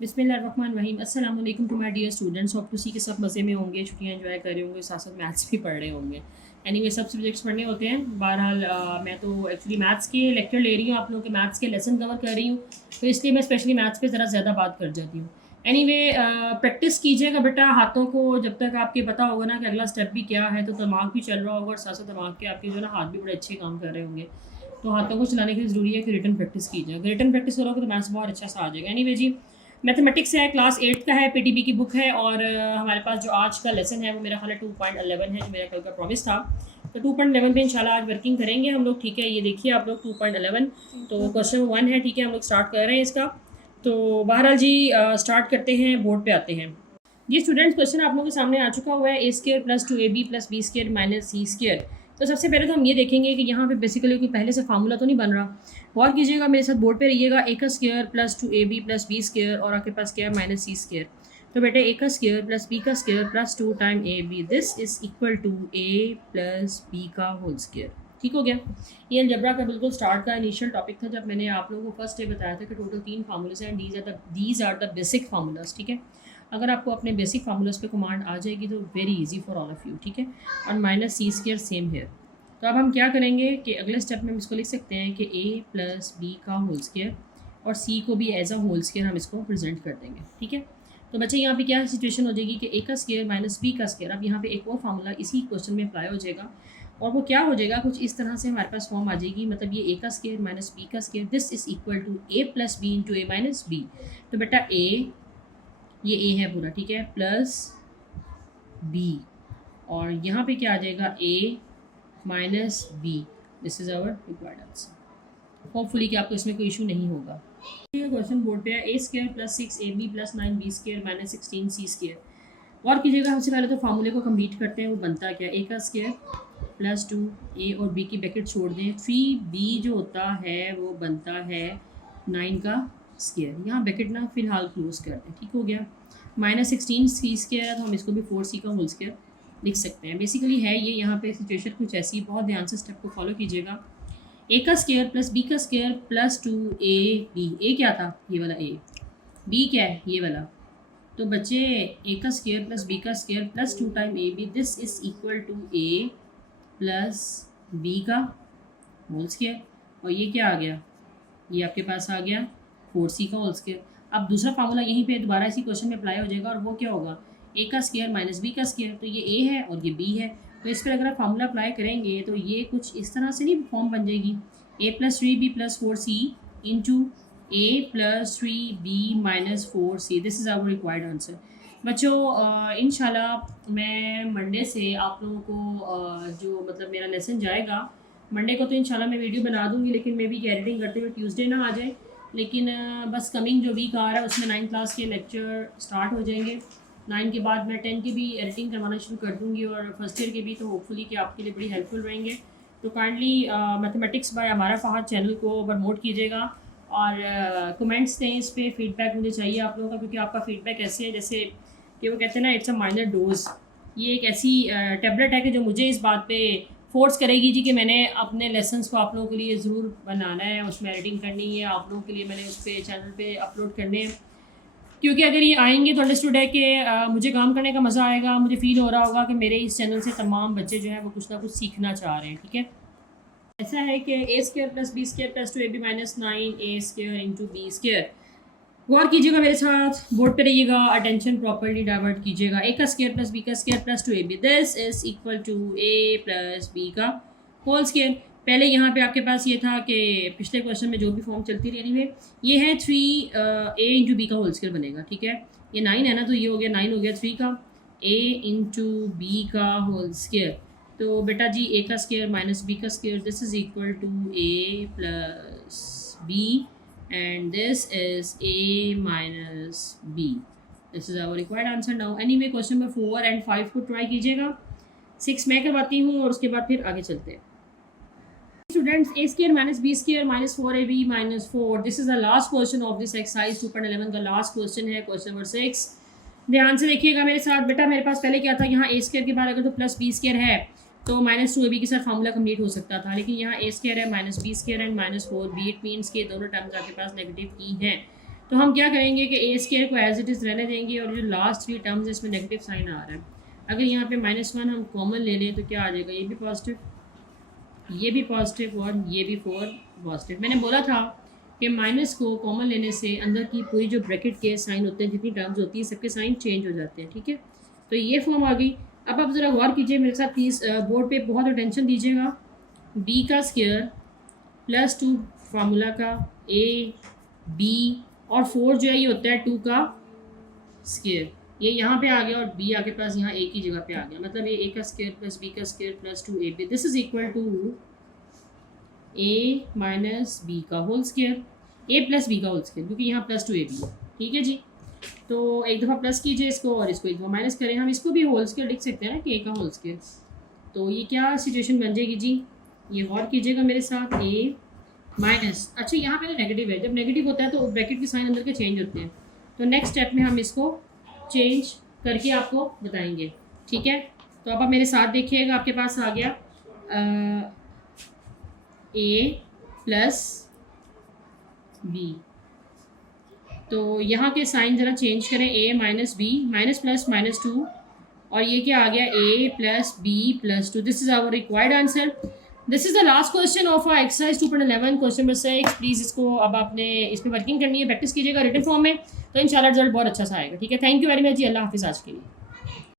बिस्मिल्लाहिर्रहमानिर्रहीम। अस्सलाम वालेकुम टू माय डियर स्टूडेंट्स। आप किसी के सब मज़े में होंगे, छुट्टियां एंजॉय कर रहे होंगे, साथ साथ मैथ्स भी पढ़ रहे होंगे। एनीवे सब सब्जेक्ट्स पढ़ने होते हैं। बहरहाल मैं तो एक्चुअली मैथ्स के लेक्चर ले रही हूँ, आप लोगों के मैथ्स के लेसन कवर कर रही हूँ, तो इसलिए मैं स्पेशली मैथ्स पे ज़रा ज़्यादा बात कर जाती हूँ। एनीवे प्रैक्टिस कीजिएगा बेटा हाथों को, जब तक आपके पता होगा ना कि अगला स्टेप भी क्या है, तो दिमाग भी चल रहा होगा और साथ साथ दिमाग के आपके जो है ना हाथ भी बड़े अच्छे काम कर रहे होंगे। तो हाथों को चलाने के लिए ज़रूरी है कि रिटन प्रैक्टिस कीजिए। अगर रिटन प्रैक्टिस करोगे तो मैथ्स बहुत अच्छा सा आ जाएगा। एनीवे जी, मैथमेटिक्स है, क्लास 8 का है, पीटीबी की बुक है और हमारे पास जो आज का लेसन है वो मेरा ख्याल है 2.11 है, जो मेरा कल का प्रॉमिस था। तो 2.11 पे इंशाल्लाह आज वर्किंग करेंगे हम लोग। ठीक है, ये देखिए आप लोग 2.11, तो क्वेश्चन 1 है। ठीक है, हम लोग स्टार्ट कर रहे हैं इसका। तो बहरहाल जी स्टार्ट करते हैं, बोर्ड पे आते हैं जी। स्टूडेंट्स, क्वेश्चन आप लोगों के सामने आ चुका हुआ है, a square plus 2ab plus b square minus c square. तो सबसे पहले तो हम ये देखेंगे कि यहाँ पे बेसिकली कोई पहले से फार्मूला तो नहीं बन रहा। गौर कीजिएगा, मेरे साथ बोर्ड पे रहिएगा। ए का square plus 2ab plus B square और आपके पास क्या है माइनस सी स्क्वायर। तो बेटे ए का स्क्वायर प्लस बी का square plus 2 time A B, this is equal to A plus B का होल स्क्वायर। ठीक हो गया। ये अलजबरा का बिल्कुल स्टार्ट का इनिशियल टॉपिक था, जब मैंने आप लोगों को फर्स्ट डे बताया था कि टोटल 3 फार्मूलाज हैं। These are the basic formulas. ठीक है, अगर आपको अपने बेसिक फार्मूलाज पे कमांड आ जाएगी तो very easy for all of you. ठीक है, और माइनस सी स्क्वायर सेम है। तो अब हम क्या करेंगे कि अगले स्टेप में हम इसको लिख सकते हैं कि ए प्लस बी का होल स्क्वायर और सी को भी एज अ होल स्क्वायर हम इसको प्रेजेंट कर देंगे। ठीक है, तो बच्चे यहाँ पे क्या सिचुएशन हो जाएगी कि ए का स्क्वायर माइनस बी का स्क्वायर। अब यहाँ पे एक और फार्मूला इसी क्वेश्चन में अप्लाई हो जाएगा और वो क्या हो जाएगा, कुछ इस तरह से हमारे पास फॉर्म आ जाएगी। मतलब ये ए का स्क्वायर माइनस बी का square, this is equal to A plus B into A minus B. तो बेटा ये ए है पूरा, ठीक है, प्लस बी और यहाँ पे क्या आ जाएगा a minus b. This is our required answer. Hopefully कि आपको इसमें कोई इशू नहीं होगा। क्वेश्चन बोर्ड पे है, a square plus 6ab plus 9b square minus 16c square. और कीजिएगा, सबसे पहले तो फार्मूले को कंप्लीट करते हैं। वो बनता क्या, ए का स्क्वायर प्लस 2 ए और बी की ब्रैकेट छोड़ दें, 3b जो होता है वो बनता है 9 का स्क्वायर। यहाँ ब्रैकेट ना फिलहाल क्लोज कर दें। ठीक हो गया। माइनस 16c स्क्वायर है तो हम इसको भी 4c का होल स्क्वायर लिख सकते हैं। बेसिकली है ये यहाँ पे सिचुएशन कुछ ऐसी, बहुत ध्यान से स्टेप को फॉलो कीजिएगा। ए का स्क्वायर प्लस बी का स्क्वायर प्लस 2ab। ए क्या था, ये वाला ए। बी क्या है, ये वाला। तो बच्चे ए का स्क्वायर प्लस बी का square plus 2 time A B, this is equal to A plus B का होल स्क्वायर। और ये क्या आ गया, ये आपके पास आ गया 4c का होल स्क्वायर। अब दूसरा फार्मूला यहीं पे दोबारा इसी क्वेश्चन में अप्लाई हो जाएगा और वो क्या होगा, ए का स्क्वायर माइनस बी का स्क्वायर। तो ये ए है और ये बी है, तो इस पर अगर आप फार्मूला अप्लाई करेंगे तो ये कुछ इस तरह से नहीं फॉर्म बन जाएगी, a plus 3b plus 4c into a plus 3b minus 4c। This is our required answer. बच्चों इंशाल्लाह मैं मंडे से आप लोगों को जो मतलब मेरा लेसन जाएगा मंडे को, तो इंशाल्लाह मैं वीडियो बना दूँगी, लेकिन मे बी एडिटिंग करते हुए ट्यूसडे ना आ जाए। लेकिन बस कमिंग जो वीक आ रहा है उसमें 9 क्लास के लेक्चर स्टार्ट हो जाएंगे। 9 के बाद मैं 10 की भी एडिटिंग करवाना शुरू कर दूँगी और फर्स्ट ईयर के भी, तो होपफुली कि आपके लिए बड़ी हेल्पफुल रहेंगे। तो काइंडली मैथमेटिक्स बाय हमारा फहद चैनल को प्रमोट कीजिएगा और कमेंट्स दें इस पर। फीडबैक मुझे चाहिए आप लोगों का, क्योंकि आपका फीडबैक ऐसे है जैसे कि वो कहते हैं ना, इट्स अ माइनर डोज। ये एक ऐसी टेबलेट है कि जो मुझे इस बात पे फोर्स करेगी जी कि मैंने अपने लेसन्स को आप लोगों के लिए ज़रूर बनाना है, उसमें एडिटिंग करनी है, आप लोगों के लिए मैंने उस पर चैनल पे अपलोड करने हैं। क्योंकि अगर ये आएंगे तो अंडरस्टूड है कि मुझे काम करने का मज़ा आएगा, मुझे फ़ील हो रहा होगा कि मेरे इस चैनल से तमाम बच्चे जो हैं वो कुछ ना कुछ सीखना चाह रहे हैं। ठीक है, ऐसा है कि a square plus B square plus 2ab minus 9 a square into b square. गौर कीजिएगा मेरे साथ, बोर्ड पे रहिएगा, अटेंशन प्रॉपर्ली डाइवर्ट कीजिएगा। ए का स्क्वायर प्लस बी का square plus 2ab, this is equal to A plus B का होल स्क्वायर। पहले यहाँ पे आपके पास ये था कि पिछले क्वेश्चन में जो भी फॉर्म चलती रही है, ये है 3a इंटू बी का होल स्क्वायर बनेगा। ठीक है, ये 9 है ना, तो ये हो गया 9 हो गया 3 का a इंटू बी का होल स्क्वायर। तो बेटा जी ए का स्क्वायर माइनस बी का square, this is equal to A plus B and this is a minus b. This is our required answer now. Anyway, question number 4 and 5 को try कीजिएगा। 6 मैं करवाती हूँ और उसके बाद फिर आगे चलते हैं। Students, a square minus b square minus 4ab minus 4. This is the last question of this exercise 2.11 का last question है, question number 6। ध्यान से देखिएगा मेरे साथ। बेटा मेरे पास पहले क्या था, यहाँ a स्क्वायर के बाद अगर तो प्लस b स्क्वायर है तो माइनस 2ab के साथ फार्मूला कंप्लीट हो सकता था, लेकिन यहाँ ए स्क्वायर है minus B square and minus 4b। It means के दोनों टर्म्स आपके पास नेगेटिव की हैं। तो हम क्या करेंगे कि ए स्केयर को एज इट इज़ रहने देंगे और जो लास्ट 3 टर्म्स इसमें नेगेटिव साइन आ रहा है, अगर यहाँ पे -1 हम कॉमन ले लें तो क्या आ जाएगा, ये भी पॉजिटिव, ये भी पॉजिटिव और ये भी 4 पॉजिटिव। मैंने बोला था कि माइनस को कॉमन लेने से अंदर की पूरी जो ब्रैकेट के साइन होते हैं, जितनी टर्म्स होती हैं, सबके साइन चेंज हो जाते हैं। ठीक है, तो ये फॉर्म आ गई। अब आप ज़रा गौर कीजिए मेरे साथ प्लीज़, बोर्ड पे बहुत अटेंशन दीजिएगा। बी का स्क्वायर +2 फार्मूला का, ए बी और 4 जो है ये होता है 2 का स्क्वायर, ये यहाँ पे आ गया और बी आपके पास यहाँ ए की जगह पे आ गया, मतलब ये ए का स्क्वायर प्लस बी का square plus 2ab, this is equal to A minus B का whole square, A plus B का होल स्क्वायर, क्योंकि यहाँ +2ab है। ठीक है जी, तो एक दफ़ा प्लस कीजिए इसको और इसको एक दफ़ा माइनस करें, हम इसको भी होल स्क्वायर लिख सकते हैं ना कि ए का होल स्क्वायर। तो ये क्या सिचुएशन बन जाएगी जी, ये गौर कीजिएगा मेरे साथ, ए माइनस, अच्छा यहाँ पे नेगेटिव है, जब नेगेटिव होता है तो ब्रैकेट के साइन अंदर के चेंज होते हैं, तो नेक्स्ट स्टेप में हम इसको चेंज करके आपको बताएंगे। ठीक है, तो अब आप मेरे साथ देखिएगा, आपके पास आ गया ए प्लस बी, तो यहाँ के साइन ज़रा चेंज करें, a minus b, minus plus -2 और ये क्या आ गया, a plus b plus 2, this is our required answer. This is the last question of our exercise 2.11 question number 6। Please इसको अब आपने इस पर वर्किंग करनी है, प्रैक्टिस कीजिएगा रिटन फॉर्म में, तो इंशाल्लाह रिजल्ट बहुत अच्छा सा आएगा। ठीक है, थैंक यू वेरी मच जी, अल्लाह हाफिज़ आज के लिए।